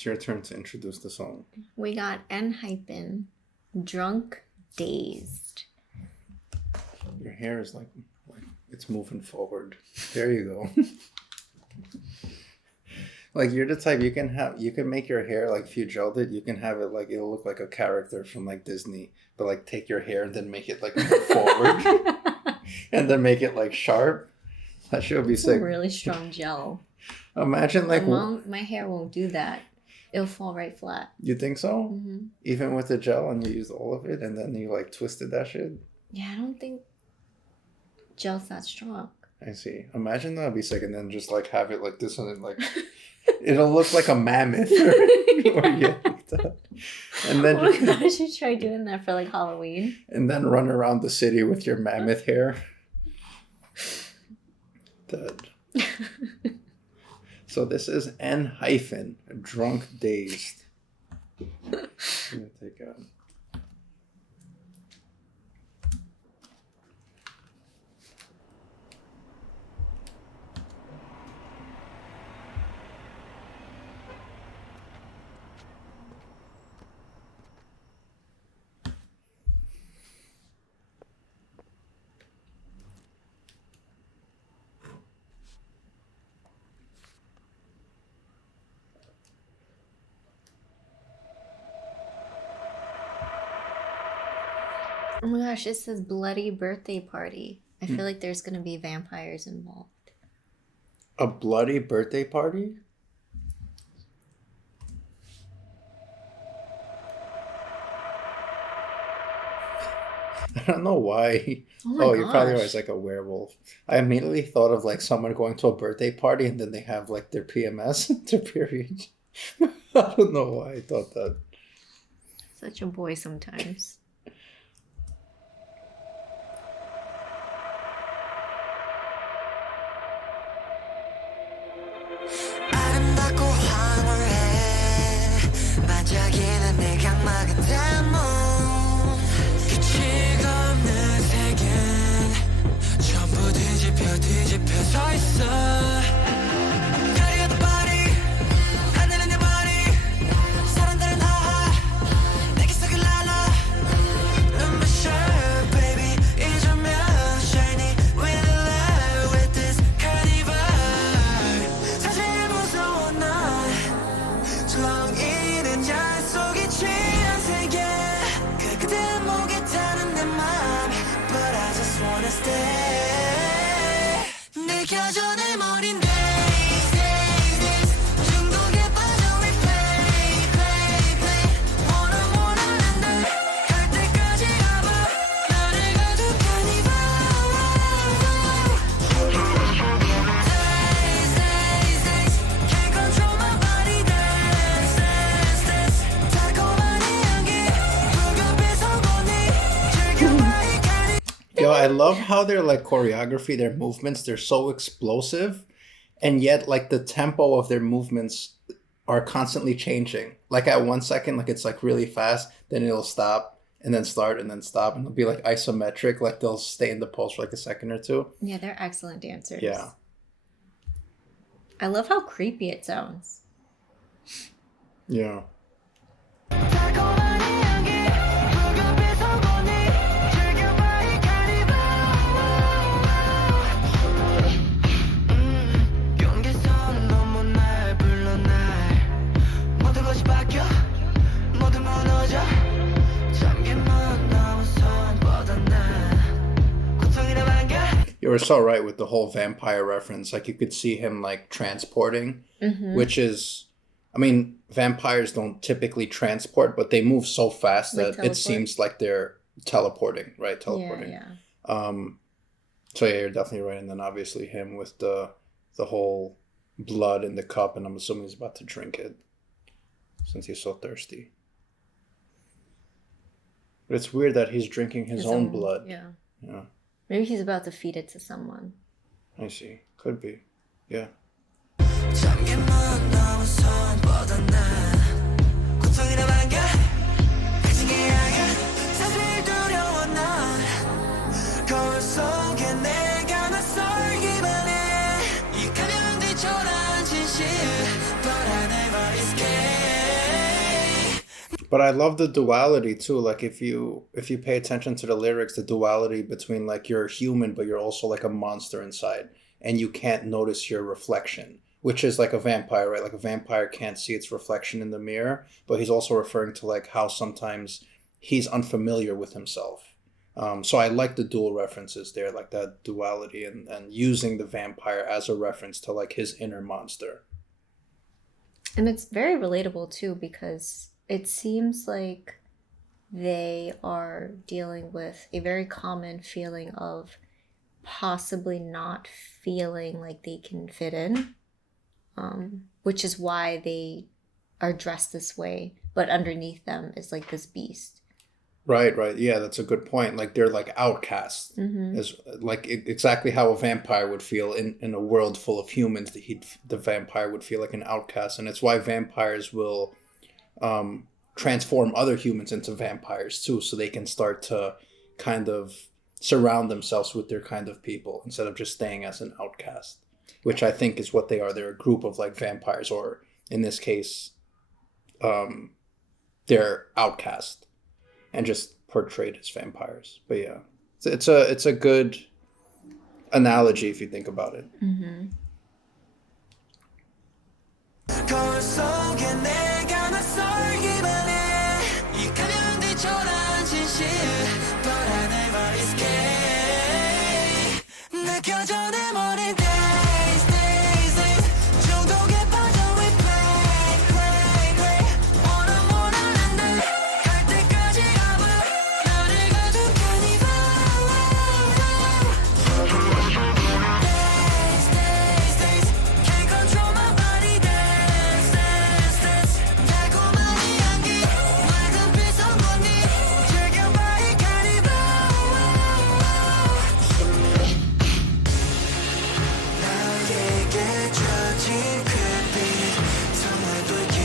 it's your turn to introduce the song. We got ENHYPEN, Drunk-Dazed. Your hair is like it's moving forward. There you go. Like you're the type you can make your hair like if you gelled it, you can have it like it'll look like a character from like Disney, but like take your hair and then make it like move forward, and then make it like sharp. That should be sick. Really strong gel. Imagine like my hair won't do that. It'll fall right flat. You think so? Mm-hmm. Even with the gel and you used all of it and then you like twisted that shit? Yeah, I don't think gel's that strong. I see. Imagine that'd be sick and then just like have it like this and then like it'll look like a mammoth. And then I should try doing that for like Halloween. And then run around the city with your mammoth hair. Dead. So this is ENHYPEN, Drunk-Dazed. I'm gonna take out. Oh my gosh, it says bloody birthday party. I feel like there's going to be vampires involved. A bloody birthday party? I don't know why. Oh, you're probably always like a werewolf. I immediately thought of like someone going to a birthday party and then they have like their PMS, their period. I don't know why I thought that. Such a boy sometimes. Yo, I love how their like choreography, their movements, they're so explosive, and yet like the tempo of their movements are constantly changing. Like at 1 second, like it's like really fast, then it'll stop and then start and then stop, and it'll be like isometric, like they'll stay in the pose for like a second or two. Yeah, they're excellent dancers. Yeah. I love how creepy it sounds. Yeah. You were so right with the whole vampire reference. Like you could see him like transporting, which is, I mean, vampires don't typically transport, but they move so fast that it seems like they're teleporting, right? Teleporting. Yeah. So yeah, you're definitely right. And then obviously him with the whole blood in the cup, and I'm assuming he's about to drink it since he's so thirsty. But it's weird that he's drinking his own blood. Yeah. Yeah. Maybe he's about to feed it to someone. I see. Could be. Yeah. But I love the duality too. Like if you pay attention to the lyrics, the duality between like you're human, but you're also like a monster inside, and you can't notice your reflection, which is like a vampire, right? Like a vampire can't see its reflection in the mirror, but he's also referring to like how sometimes he's unfamiliar with himself. So I like the dual references there, like that duality and using the vampire as a reference to like his inner monster. And it's very relatable too because it seems like they are dealing with a very common feeling of possibly not feeling like they can fit in, which is why they are dressed this way, but underneath them is like this beast. Right, right. Yeah, that's a good point. Like they're like outcasts, is like exactly how a vampire would feel in a world full of humans. The vampire would feel like an outcast, and it's why vampires will transform other humans into vampires too, so they can start to kind of surround themselves with their kind of people instead of just staying as an outcast, which I think is what they are. They're a group of like vampires, or in this case, they're outcast and just portrayed as vampires. But yeah, it's a good analogy if you think about it. 거울 속에 내가 낯설기만 해 이 가면들처럼 진실 But I never escape 느껴져 내 머리 days days days 중독에 빠져 we play play play 원하는데 갈 때까지 가봐 나를 가득하니 days days days can't control my body dance dance dance 달콤한 이 향기 맑은 빛선 건니 즐겨봐 이 카니발 나에게 젖은 그빛 정말 불길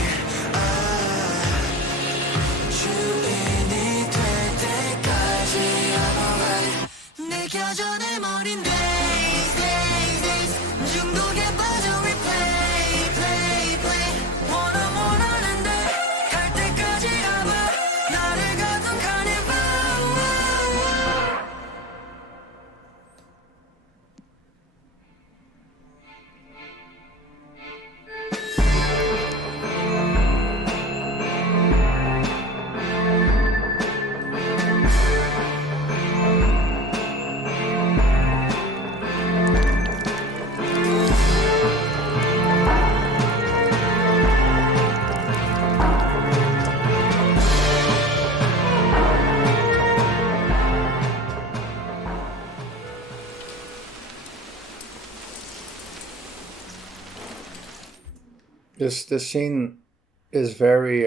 주인이 될 때까지 I'm alright 느껴져 내 머린 days days days 중독에 빠져 we play play play 원하는데 갈 때까지 가봐 나를 가둔 카니발 This scene is very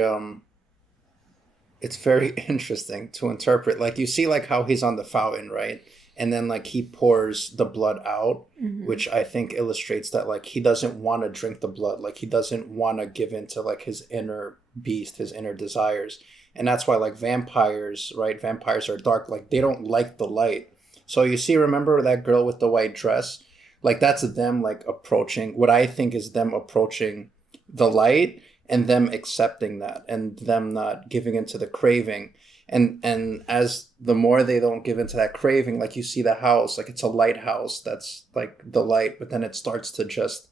it's very interesting to interpret. Like you see like how he's on the fountain, right? And then like he pours the blood out, which I think illustrates that like he doesn't want to drink the blood. Like he doesn't want to give in to like his inner beast, his inner desires. And that's why like vampires, right? Vampires are dark. Like they don't like the light. So you see, remember that girl with the white dress? Like that's them like approaching what I think is them approaching the light and them accepting that and them not giving into the craving. And as the more they don't give into that craving, like you see the house, like it's a lighthouse that's like the light, but then it starts to just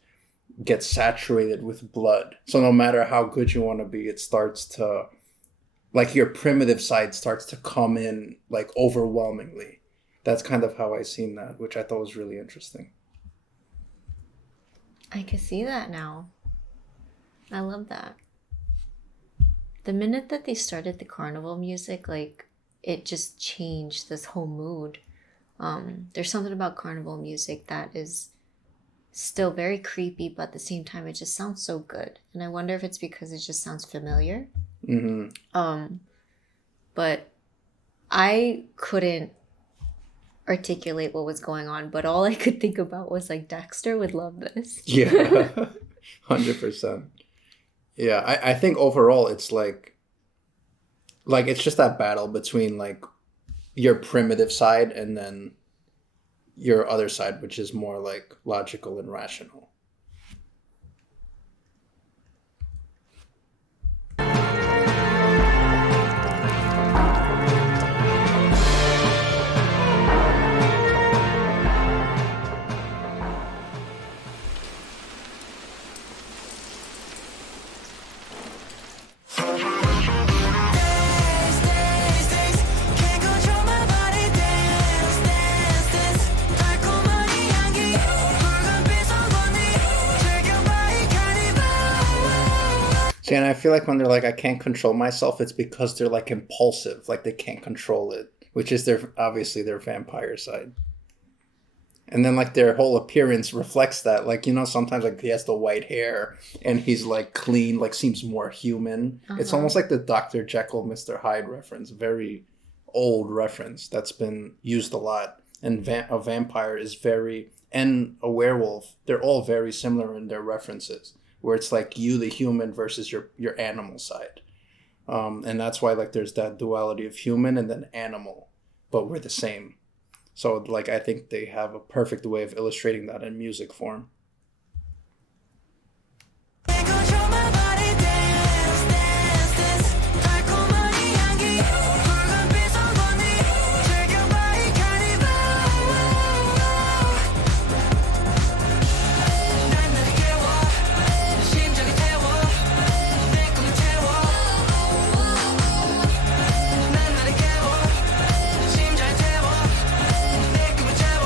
get saturated with blood. So no matter how good you want to be, it starts to like your primitive side starts to come in like overwhelmingly. That's kind of how I seen that, which I thought was really interesting. I can see that now. I love that. The minute that they started the carnival music, like it just changed this whole mood. There's something about carnival music that is still very creepy, but at the same time, it just sounds so good. And I wonder if it's because it just sounds familiar. But I couldn't articulate what was going on, but all I could think about was like Dexter would love this. Yeah, 100%. Yeah, I think overall it's like it's just that battle between like your primitive side and then your other side, which is more like logical and rational. See, and I feel like when they're like, I can't control myself, it's because they're like impulsive, like they can't control it, which is their obviously their vampire side. And then like their whole appearance reflects that. Like, sometimes like he has the white hair and he's like clean, like seems more human. It's almost like the Dr. Jekyll, Mr. Hyde reference, very old reference that's been used a lot. And a vampire is and a werewolf, they're all very similar in their references, where it's like you, the human, versus your animal side. And that's why like there's that duality of human and then animal, but we're the same. So like I think they have a perfect way of illustrating that in music form. Control my body, dance, dance, dance. 달콤한 이 향기, 붉은 빛 선선이, 즐겨봐 이 carnival. 난 나를 깨워, 심장을 태워, 내 꿈을 채워. 난 나를 깨워, 심장을 태워, 내 꿈을 채워.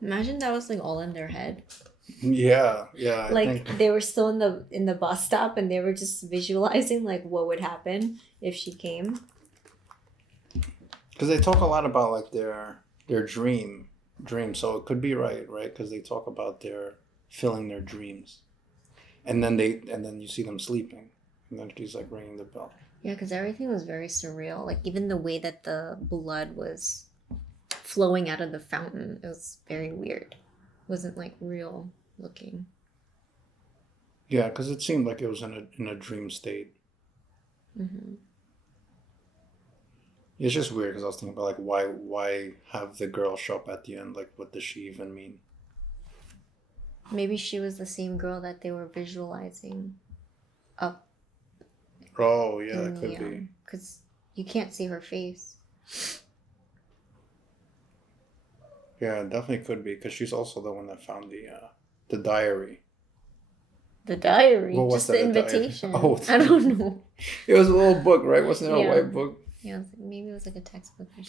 Imagine that was like all in their head. Yeah, I Like think. they were still in the bus stop and they were just visualizing like what would happen if she came. Because they talk a lot about like their dream, so it could be right, because they talk about their filling their dreams, and then you see them sleeping, and then she's like ringing the bell. Yeah, because everything was very surreal. Like even the way that the blood was flowing out of the fountain, it was very weird. It wasn't like real looking. Yeah, because it seemed like it was in a dream state. Hmm. It's just weird because I was thinking about like why have the girl show up at the end? Like, what does she even mean? Maybe she was the same girl that they were visualizing up Oh yeah, in that could be. because you can't see her face. Yeah, it definitely could be because she's also the one that found the diary. The diary, What was just the that, a diary? invitation. Oh. I don't know. It was a little book, right? Wasn't it a Yeah. white book? Yeah, maybe it was like a textbook or